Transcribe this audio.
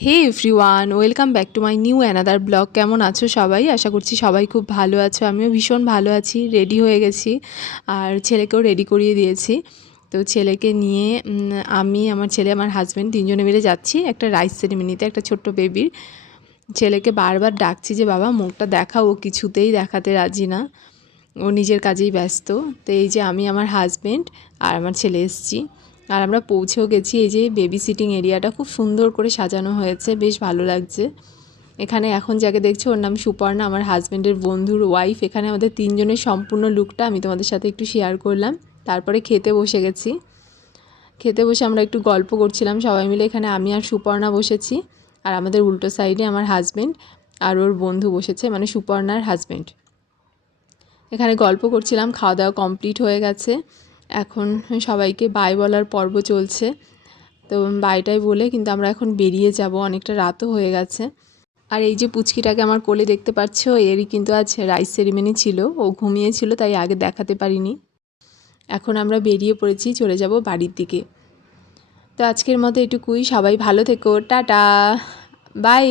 Hey everyone, welcome back to my new another blog. কেমন আছো সবাই? আশা করছি সবাই খুব ভালো আছো। আমিও ভীষণ ভালো আছি। রেডি হয়ে গেছি আর ছেলেকেও রেডি করিয়ে দিয়েছি। তো ছেলেকে নিয়ে আমি, আমার ছেলে, আমার হাজব্যান্ড তিনজনে মিলে যাচ্ছি একটা রাইস সেরিমনিতে, একটা ছোট্ট বেবির। ছেলেকে বারবার ডাকছি যে বাবা মুখটা দেখাও, ও কিছুতেই দেখাতে রাজি না, ও নিজের কাজেই ব্যস্ত। তো এই যে আমি, আমার হাজব্যান্ড আর আমার ছেলে এসেছি আর আমরা পৌঁছেও গেছি। এই যে বেবি সিটিং এরিয়াটা খুব সুন্দর করে সাজানো হয়েছে, বেশ ভালো লাগছে। এখানে এখন যাকে দেখছো ওর নাম সুপর্ণা, আমার হাজব্যান্ডের বন্ধুর ওয়াইফ। এখানে আমাদের তিনজনের সম্পূর্ণ লুকটা আমি তোমাদের সাথে একটু শেয়ার করলাম। তারপরে খেতে বসে গেছি। খেতে বসে আমরা একটু গল্প করছিলাম সবাই মিলে। এখানে আমি আর সুপর্ণা বসেছি আর আমাদের উল্টো সাইডে আমার হাজব্যান্ড আর ওর বন্ধু বসেছে, মানে সুপর্ণার হাজব্যান্ড। এখানে গল্প করছিলাম। খাওয়া দাওয়া কমপ্লিট হয়ে গেছে, এখন সবাইকে বাই বলার পর্ব চলছে। তো বাইটাই বলে কিন্তু আমরা এখন বেরিয়ে যাব, অনেকটা রাতও হয়ে গেছে। আর এই যে পুচকিটাকে আমার কোলে দেখতে পাচ্ছ, এরই কিন্তু আজ রাইস সেরিমনি ছিল। ও ঘুমিয়েছিল তাই আগে দেখাতে পারিনি। এখন আমরা বেরিয়ে পড়েছি, চলে যাব বাড়ির দিকে। তো আজকের মতো এটুকুই। সবাই ভালো থেকো, টাটা, বাই।